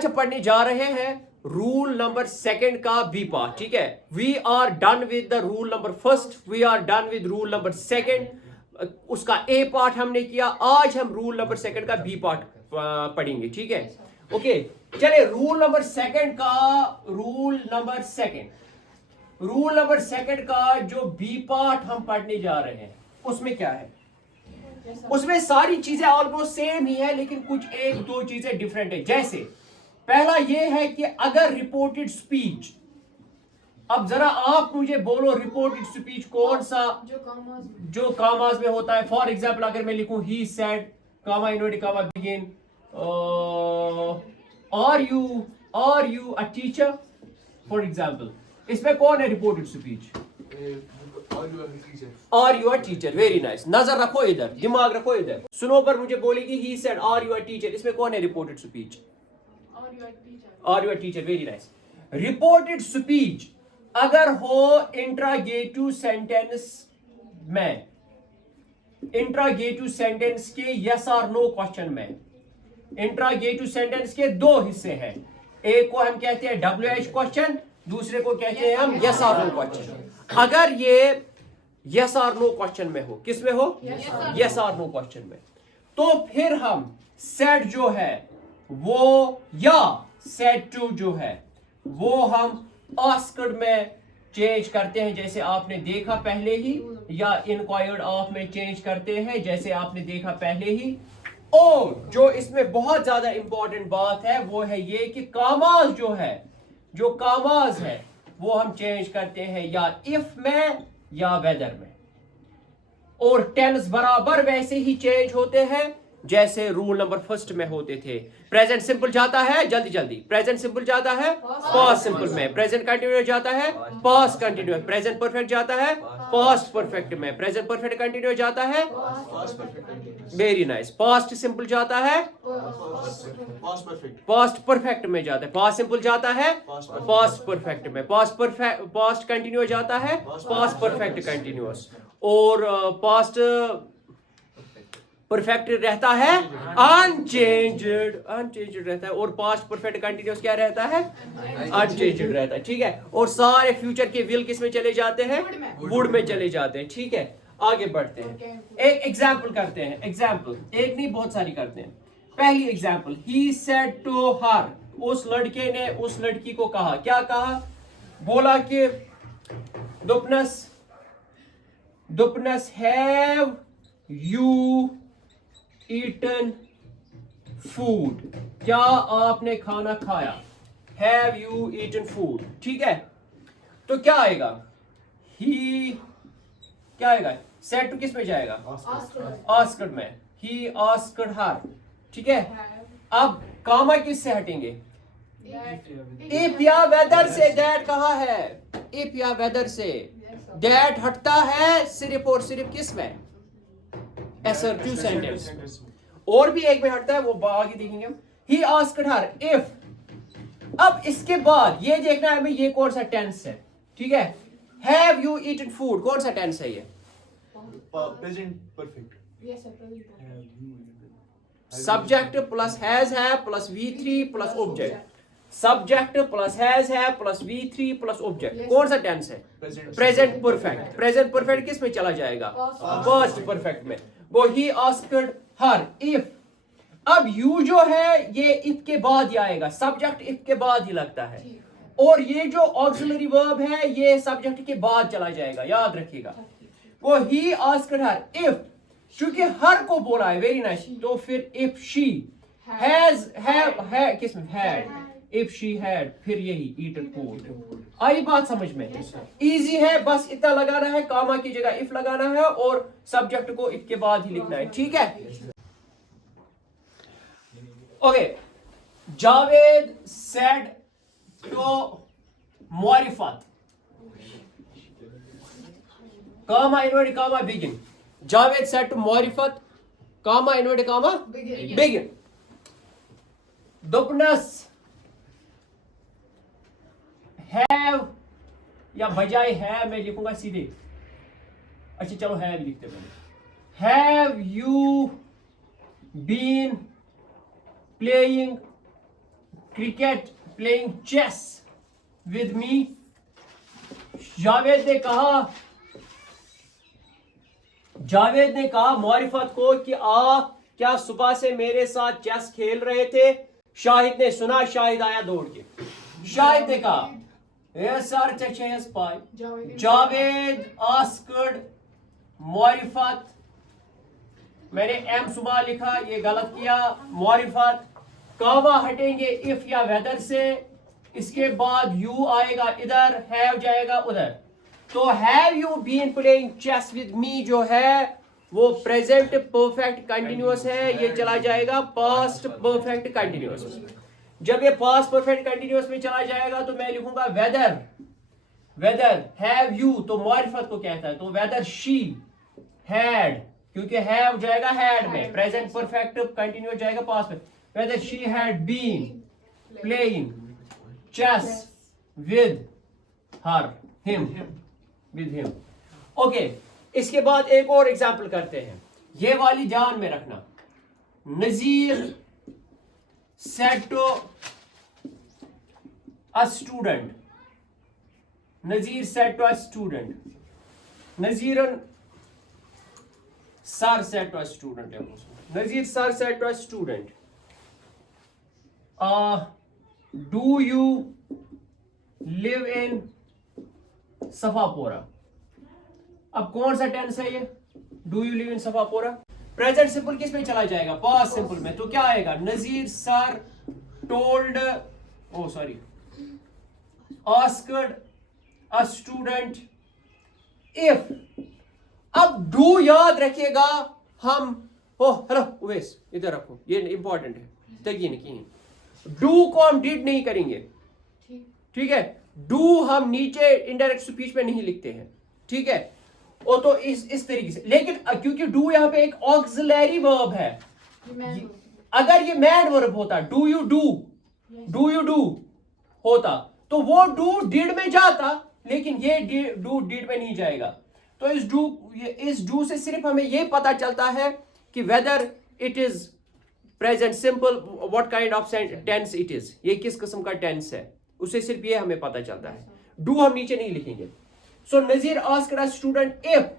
आज हम पढ़ने जा रहे हैं रूल नंबर सेकंड का बी पार्ट, ठीक है। We are done with the rule number first, we are done with rule number second, उसका ए पार्ट हमने किया। आज हम रूल नंबर सेकंड का बी पार्ट पढ़ेंगे, ठीक है। ओके, चलिए रूल नंबर सेकंड का जो बी पार्ट हम पढ़ने जा रहे हैं उसमें क्या है। उसमें सारी चीजें ऑलमोस्ट सेम ही है, लेकिन कुछ एक दो चीजें डिफरेंट है। जैसे पहला यह है कि अगर रिपोर्टेड स्पीच, अब जरा आप मुझे बोलो रिपोर्टेड स्पीच कौन सा जो कामाज में होता है। फॉर एग्जाम्पल अगर मैं लिखूं he said comma inverted comma begin, are you a teacher, for example, इसमें कौन है reported speech? Are you a teacher. Very nice, नजर रखो इधर, दिमाग रखो इधर। सुनो पर मुझे बोलेगी he said are you a teacher, इसमें कौन है reported speech? Are you a teacher. Very nice. Reported speech अगर हो इंट्रागेटिव सेंटेंस में, इंट्रागेटिव सेंटेंस के यस और नो क्वेश्चन में, इंट्रागेटिव सेंटेंस के दो हिस्से हैं। एक को हम कहते हैं WH क्वेश्चन, दूसरे को कहते हैं हम यस और नो क्वेश्चन। अगर ये यस और नो क्वेश्चन में हो, किस में हो? यस और नो क्वेश्चन में, तो फिर हम सेड जो है वो, या सेड टू जो है वो हम आस्क्ड में चेंज करते हैं, जैसे आपने देखा पहले ही, या इंक्वायर्ड ऑफ में चेंज करते हैं, जैसे आपने देखा पहले ही। और जो इसमें बहुत ज्यादा इंपॉर्टेंट बात है वो है ये कि कामाज जो है, जो कामाज है वो हम चेंज करते हैं या इफ में या वेदर में। और टेंस बराबर वैसे ही चेंज होते हैं जैसे रूल नंबर फर्स्ट में होते थे। प्रेजेंट सिंपल जाता है जल्दी जल्दी, प्रेजेंट सिंपल जाता है पास्ट सिंपल में, प्रेजेंट कंटिन्यूअस जाता है पास्ट कंटिन्यूअस, प्रेजेंट परफेक्ट जाता है पास्ट परफेक्ट में, प्रेजेंट परफेक्ट कंटिन्यूअस जाता है वेरी नाइस, पास्ट सिंपल जाता है पास्ट परफेक्ट में जाता है, पास्ट सिंपल जाता है पास्ट परफेक्ट में, पास्ट कंटिन्यूअस जाता है पास्ट परफेक्ट कंटिन्यूअस, और पास्ट परफेक्ट रहता है अनचेंज्ड रहता है, और पास्ट परफेक्ट कंटिन्यूअस क्या रहता है? अनचेंज्ड रहता है, ठीक है। और सारे फ्यूचर के विल किस में चले जाते हैं? वुड में चले जाते हैं, ठीक है। आगे बढ़ते हैं, एक एग्जाम्पल करते हैं। एग्जाम्पल एक नहीं बहुत सारी करते हैं। पहली example, he said to her, उस लड़के ने उस लड़की को कहा, क्या कहा? बोला कि दुपनस हैव यू ईटन फूड, क्या आपने खाना खाया? हैव यू ईटन फूड, ठीक है। तो क्या आएगा? ही क्या आएगा? सेड टू किस में जाएगा? आस्क्ड में। ही आस्क्ड हर, ठीक है। अब कामा किससे हटेंगे? इफ या वेदर से। दैट कहा है? इफ या वेदर से। दैट हटता है सिर्फ और सिर्फ किस में? assertive sentence. और भी एक में हटता है, वो आगे देखेंगे हम। He asked her if, अब इसके बाद ये देखना है हमें ये कौन सा टेंस है, ठीक है। Have you eaten food कौन सा टेंस है ये? Present perfect. Subject plus has है plus V3 plus object, subject plus has है प्लस V3 प्लस ऑब्जेक्ट, कौन सा टेंस है? Present perfect. प्रेजेंट परफेक्ट किस में चला जाएगा? पास्ट परफेक्ट में। वो ही आस्क्ड हर इफ, अब यू जो है ये इफ के बाद ही आएगा, सब्जेक्ट इफ के बाद ही लगता है, और ये जो ऑक्सिलरी वर्ब है ये सब्जेक्ट के बाद चला जाएगा, याद रखिएगा। वो ही आस्क्ड हर इफ, क्योंकि हर को बोला है, वेरी नाइस, तो फिर इफ शी हैज है किस में? हैड। इफ शी हैड, फिर यही ईटन फूड। आई बात समझ में? इजी है, बस इतना लगाना है, कामा की जगह इफ लगाना है और सब्जेक्ट को इफ के बाद ही लिखना है, ठीक है। Okay, Javed said to Muarifat, comma inverted comma begin. Javed said to Muarifat, comma inverted comma begin. दुपनस हैव, या बजाय है मैं लिखूंगा सीधे, अच्छा चलो हैव लिखते हैं। Have you been playing cricket, playing chess with me. Javed ने कहा मारिफत को कि आप क्या सुबह से मेरे साथ चेस खेल रहे थे? शाहिद ने सुना, शाहिद आया दौड़ के। शाहिद ने कहा yes sir चेस पाई। जावेद आस्क्ड मारिफत, मैंने एम सुबह लिखा, ये गलत किया। मारिफत कावा हटेंगे इफ या वेदर से, इसके बाद यू आएगा इधर, हैव जाएगा उधर। तो have you been playing chess with me जो है वो प्रेजेंट परफेक्ट कंटिन्यूअस है, ये चला जाएगा पास्ट परफेक्ट कंटिन्यूअस में। जब ये पास्ट परफेक्ट कंटिन्यूअस में चला जाएगा तो मैं लिखूंगा वेदर हैव यू, तो मारिफत को कहता है, तो वेदर शी हैड, क्योंकि हैव जाएगा हैड में, प्रेजेंट परफेक्ट कंटिन्यूअस जाएगा पास्ट में। Whether she had been playing chess with him. Okay, इसके बाद एक और एग्जाम्पल करते हैं, ये वाली ध्यान में रखना। नजीर said to a student, Nazir said to a student, Nazir sir said to a student, Nazir sir said to a student, do you live in Safapura? अब कौन सा टेंस है ये? Do you live in Safapora. Present simple किस में चला जाएगा? Past simple में। तो क्या आएगा? Nazir sir told, asked a student if. अब डू याद रखिएगा हम, हेलो उवैस इधर रखो, ये इंपॉर्टेंट है, तगीन की डू को हम डिड नहीं करेंगे, ठीक है? डू हम नीचे इनडायरेक्ट स्पीच में नहीं लिखते हैं, ठीक है? वो तो इस तरीके से, लेकिन क्योंकि डू यहाँ पे एक ऑक्सिलरी वर्ब है, अगर ये मैन वर्ब होता, डू यू डू होता, तो वो डू डिड में जाता, लेकिन ये डू डिड में नहीं जाएगा। तो इस डू से सिर्फ हमें ये पता चलता है कि whether it is present simple, what kind of tense it is, ये किस किस्म का टेंस है, उससे सिर्फ ये हमें पता चलता है। डू हम नीचे नहीं लिखेंगे। So Nazir asked a student if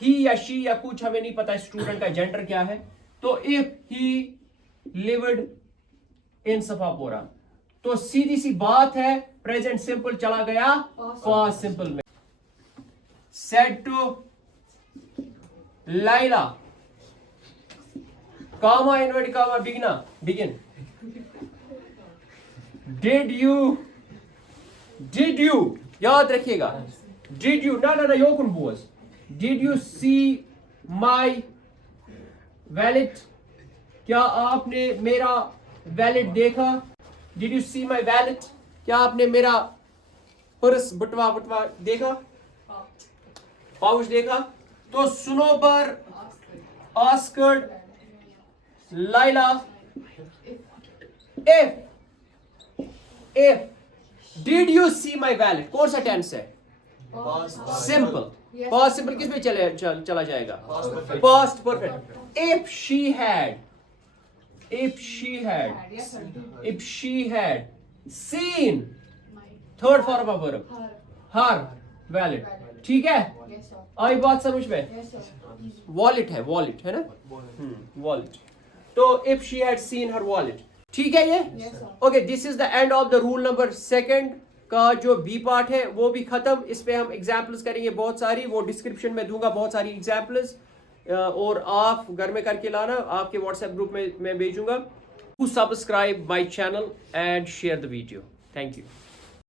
he या शी या कुछ, हमें नहीं पता स्टूडेंट का जेंडर क्या है, तो if he lived in Safapora, तो सीधी सी बात है, प्रेजेंट सिंपल चला गया पास्ट सिंपल में। Said to Laila, comma invert comma begin, did you याद रखिएगा, डिड यू ना योकुन बोस, did you see my wallet, क्या आपने मेरा वैलेट देखा? Did you see my wallet, क्या आपने मेरा पर्स बटवा देखा, पाउच देखा? तो Sunobar asked Laila if did you see my wallet, कौन सा टेंस है? सिंपल। पास्ट सिंपल किस में चला जाएगा? Past perfect. If she had seen, third form of verb, her wallet, ठीक है? आई बात समझ में? वॉलेट है ना, वॉलेट। तो if she had seen her wallet, ठीक है? ये okay, this is the end of the rule number 2 का जो बी पार्ट है वो भी खत्म। इस पे हम एग्जाम्पल्स करेंगे बहुत सारी, वो डिस्क्रिप्शन में दूंगा बहुत सारी एग्जाम्पल्स, और आप घर में करके लाना, आपके व्हाट्सएप ग्रुप में मैं भेजूंगा। Subscribe my channel and share the video. Thank you.